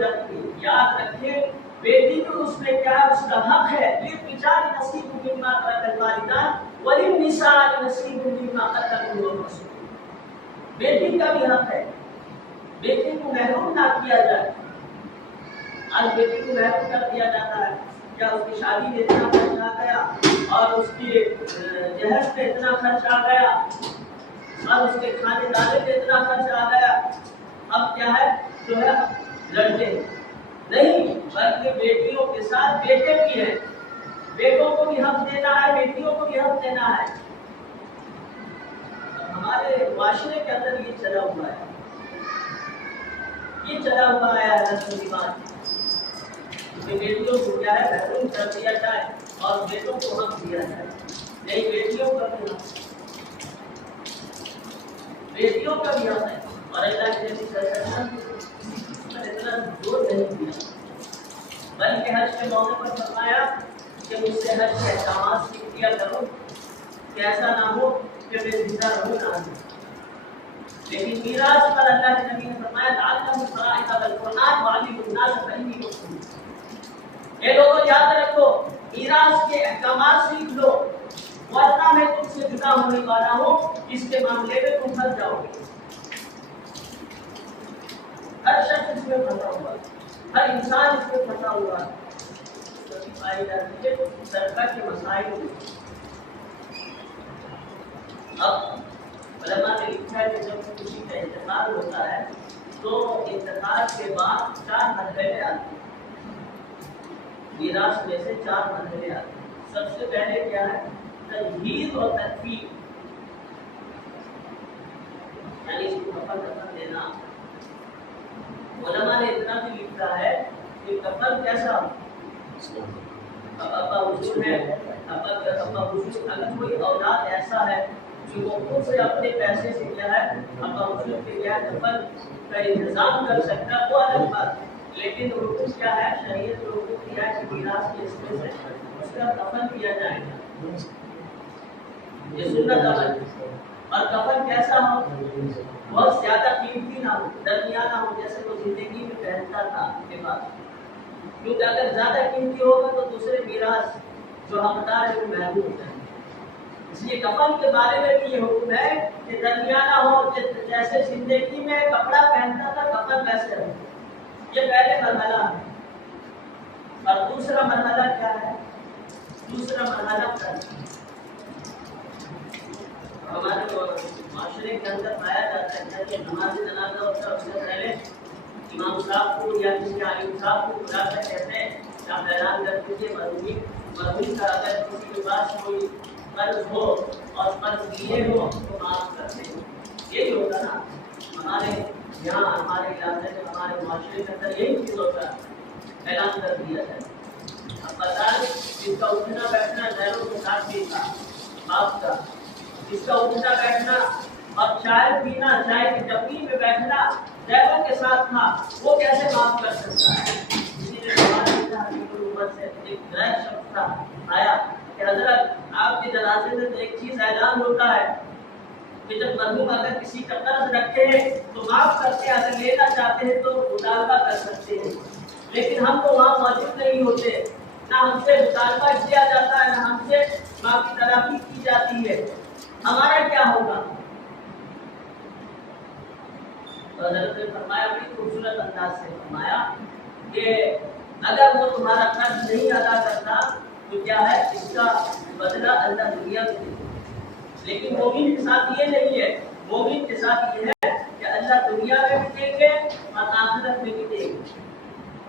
جاتی ہے. یاد رکھیں بیٹی تو اس میں کیا ہے, اس کا حق ہے. للرجال نصیب مما ترک الوالدان وللنساء نصیب مما قدموا انفسهم. بیٹی کا بھی حق ہے, بیٹی کو محروم نہ کیا جائے. آج بیٹی کو محروم کر دیا جاتا ہے. کیا اس کی شادی میں اتنا خرچ آ گیا, اور اس کی جہیز پہ اتنا خرچ آ گیا, اور اس کے کھانے دانے پہ اتنا خرچ آ گیا, اب کیا ہے جو ہے لڑتے ہیں. نہیں, بلکہ بیٹیوں کے ساتھ بیٹے بھی ہیں. بیٹوں کو بھی حق دینا ہے, بیٹیوں کو بھی حق دینا ہے. ہمارے معاشرے کے اندر یہ چلا ہوا ہے, یہ چلا ہوا ہے رسم و رواج کہ بیٹیوں کو کیا ہے محروم کر دیا جائے اور بیٹوں کو حق دیا جائے. نہیں, بیٹیوں کا بھی حق, بیٹیوں کا بھی حق ہے. اور اللہ کے نبی صلی اللہ علیہ وسلم پر اتنا زور نہیں دیا, بلکہ حج کے موقع پر فرمایا کہ مجھ سے حج کے احکامات سیکھ لیا کرو کہ ایسا نہ ہو کہ میں زندہ رہوں نہ ہوں. لیکن میراث پر اللہ کے نبی نے فرمایا تعلموا فرائض القرآن وعلموا الناس فإني مسلم. اے لوگوں یاد رکھو, میراث کے احکامات سیکھ لو, ورنہ میں تم سے جدا ہونے والا ہوں. اس کے معاملے میں تم پھنس جاؤ گے. ہر شخص اس میں پھنسا ہوا, ہر انسان اس میں پھنسا ہوا ہے. پائی جاتی ہے سرکار کے مسائل میں. اب علماء نے لکھا ہے کہ جب کسی کا انتقال ہوتا ہے تو انتقال کے بعد 4 مرحلے آتے ہیں. میراث میں سے 4 مرحلے آتے ہیں. سب سے پہلے کیا ہے, تجہیز اور تکفین, یعنی اس کو کفن دینا. علماء نے اتنا بھی لکھا ہے کہ کفن کیسا, ابا حضور ہے, ابا حضور اگر کوئی اولاد ایسا ہے جو وہ خود سے اپنے پیسے سے کیا ہے ابا حضور کے کیا کفن کا انتظام کر سکتا ہے, وہ الگ بات ہے. لیکن رکن کیا ہے, شریعت کو رکن دیا ہے کہ میراث کے حصے سے اس کا کفن کیا جائے گا. یہ سنت عمل. اور کفن کیسا ہو, بہت زیادہ قیمتی نہ ہو, درمیانہ ہو, جیسے وہ زندگی میں پہنتا تھا کے بعد. کیونکہ اگر زیادہ قیمتی ہوگا تو دوسرے میراث جو حقدار ہے وہ محروم ہو جائیں گے. اس لیے کفن کے بارے میں بھی یہ حکم ہے کہ درمیانہ ہو, جیسے زندگی میں کپڑا پہنتا تھا کفن ویسے ہو. یہ پہلے مرحلہ ہے. اور دوسرا مرحلہ کیا ہے, دوسرا مرحلہ ترتیب. ہمارے معاشرے کے اندر پایا جاتا ہے کہ نماز جنازہ ہوتا ہے, اس سے پہلے امام صاحب کو یا کسی عالم صاحب کو بلا کر کہتے ہیں کہ آپ اعلان کر دیجیے مرحوم کا اگر کسی کے پاس کوئی قرض ہو اور قرض لیے ہو تو معاف کر دیں. یہی ہوتا نا ہمارے یہاں, ہمارے علاقے میں, ہمارے معاشرے کے اندر یہی چیز ہوتا ہے, اعلان کر دیا جائے. اب بتائیں جس کا اٹھنا بیٹھنا غیروں کے ساتھ بھی تھا آپ کا, جس کا اٹھنا بیٹھنا اور چائے پینا, چائے کی ڈبی میں بیٹھنا غیروں کے ساتھ تھا, وہ کیسے معاف کر سکتا ہے. اسی لیے سے ایک غیر شخص تھا, آیا کہ حضرت آپ کے جنازے میں ایک چیز اعلان ہوتا ہے کہ جب مرحوم اگر کسی کا قرض رکھتے ہیں تو معاف کرتے ہیں, اگر لینا چاہتے ہیں تو مطالبہ کر سکتے ہیں. لیکن ہم تو وہاں موجود نہیں ہوتے, نہ ہم سے مطالبہ کیا جاتا ہے, نہ ہم سے معافی تلافی کی جاتی ہے. ہمارا کیا ہوگا؟ تو حضرت نے فرمایا, بڑی خوبصورت انداز سے فرمایا کہ اگر وہ تمہارا قرض نہیں ادا کرتا تو کیا ہے, اس کا بدلہ اللہ دنیا میں دے. لیکن مومن کے ساتھ یہ نہیں ہے, مومن کے ساتھ یہ ہے کہ اللہ دنیا میں بھی دیں گے اور آخرت میں بھی دیں گے.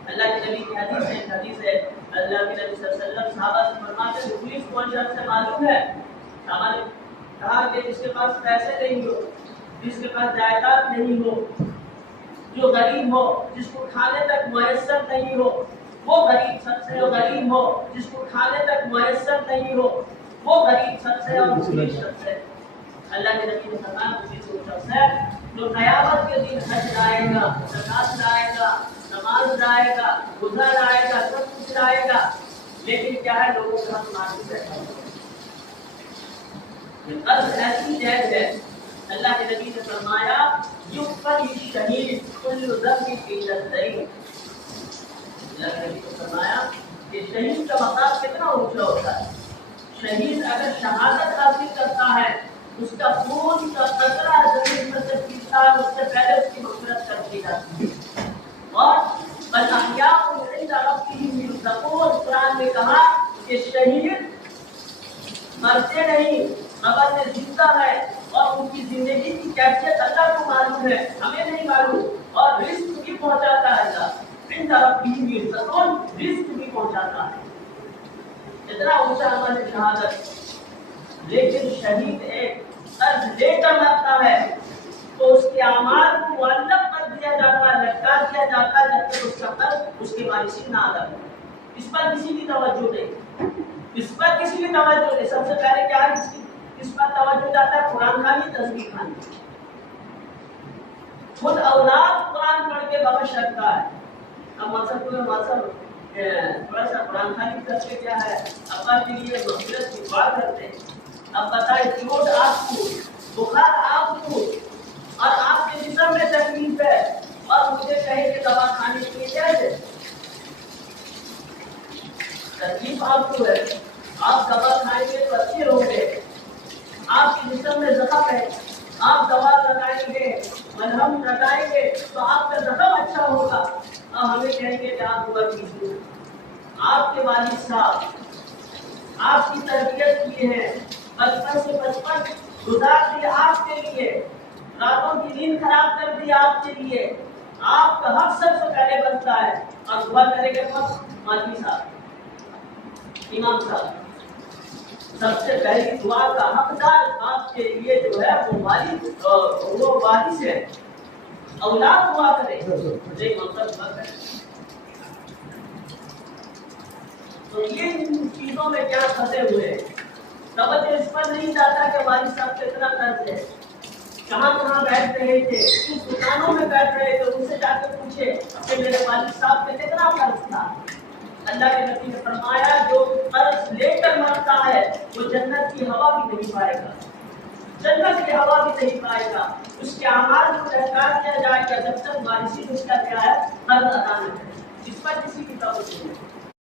اللہ کے نبی کی حدیث ہے, اللہ کے نبی صلی اللہ علیہ وسلم صحابہ سے فرماتے ہیں پولیس کون شخص سے معلوم ہے؟ صحابہ نے کہا کہ جس کے پاس پیسے نہیں ہو, جس کے پاس جائیداد نہیں ہو, جو غریب ہو, جس کو کھانے تک میسر نہیں ہو, وہ غریب سب سے غریب ہو, جس کو کھانے تک میسر نہیں ہو, وہ غریب سب سے اور غریب سب سے. اللہ کے نبی نے فرمایا وہ شخص ہے جو قیامت کے دن حج لائے گا, زکات لائے گا, نماز لائے گا, روزہ لائے گا, سب کچھ لائے گا, لیکن کیا ہے لوگوں کا معلوم ہے قرض ایسی جائز ہے. اللہ کے نبی نے فرمایا یقبل الشہید کل ذنب الا الدین, شہید کا مقام کتنا اونچا ہوتا ہے. شہید اگر شہادت حاصل کرتا ہے اس کا خون کا قطرہ زمین پر سے پیتا ہے اس سے پہلے اس کی مغفرت کر دی جاتی ہے. اور الاحیاء عند ربهم یرزقون، قرآن نے کہا کہ شہید مرتے نہیں قبر میں زندہ ہے اور ان کی زندگی کی کیفیت اللہ کو معلوم ہے، ہمیں نہیں معلوم. اور رزق بھی پہنچاتا ہے اللہ، عند ربهم یرزقون، رزق بھی پہنچاتا ہے. اتنا اونچا عمل ہے شہادت. لیکن شہید ایک قرض لے کر مرتا ہے تو اس کے اعمال کو معلق کر دیا جاتا ہے، لٹکا دیا جاتا ہے جب تک اس کا قرض اس کے وارثین نہ ادا کریں. اس پر کسی کی توجہ نہیں، اس پر کسی کی توجہ نہیں. سب سے پہلے کیا ہے اس پر توجہ جاتا ہے قرآن خانی، تسبیح خانی. خود اولاد قرآن پڑھ کے بخش رکھتا ہے. اب مقصد تھوڑا سا قرآن خانی کرتے کیا ہے، ابا کے لیے مغفرت کی دعا کرتے ہیں. اب بتائیں چوٹ آپ کو، بخار آپ کو، اور آپ کے جسم میں تکلیف ہے اور مجھے کہے کہ دوا کھانے کے لیے کیسے؟ تکلیف آپ کو ہے، آپ دوا کھائیں گے تو اچھے ہوں گے. آپ کے جسم میں زخم ہے، آپ دوا لگائیں گے، مرہم لگائیں گے تو آپ کا زخم اچھا ہوگا. اور ہمیں کہیں گے کہ آپ دعا کیجیے. آپ کے والد صاحب آپ کی تربیت کی ہے، بچپن سے بچپن گزار دی آپ کے لیے، راتوں کی نیند خراب کر دی آپ کے لیے. آپ کا حق سب سے پہلے بنتا ہے. اور دعا کرے گا مولوی صاحب، امام صاحب، سب سے پہلی دعا کا حقدار آپ کے لیے جو ہے وہ والد، وہ وارث ہے. اولاد دعا کرے ایک مقصد دعا کرے. تو یہ چیزوں میں کیا پھنسے ہوئے، توجہ اس پر نہیں جاتا کہ والد صاحب کتنا قرض ہے، کہاں کہاں بیٹھ رہے تھے، کس دکانوں میں بیٹھ رہے تھے، ان سے جا کے پوچھے کہ میرے والد صاحب کا کتنا قرض تھا. اللہ کے نبی نے فرمایا جو قرض لے کر مرتا ہے وہ جنت کی ہوا بھی نہیں پائے گا، جنت کی ہوا بھی نہیں پائے گا. اس کے اعمال کو لٹکا دیا جائے گا جب تک وارثین اس کا کیا ہے قرض ادا نہ کرے. اس پر کسی کی توجہ نہیں.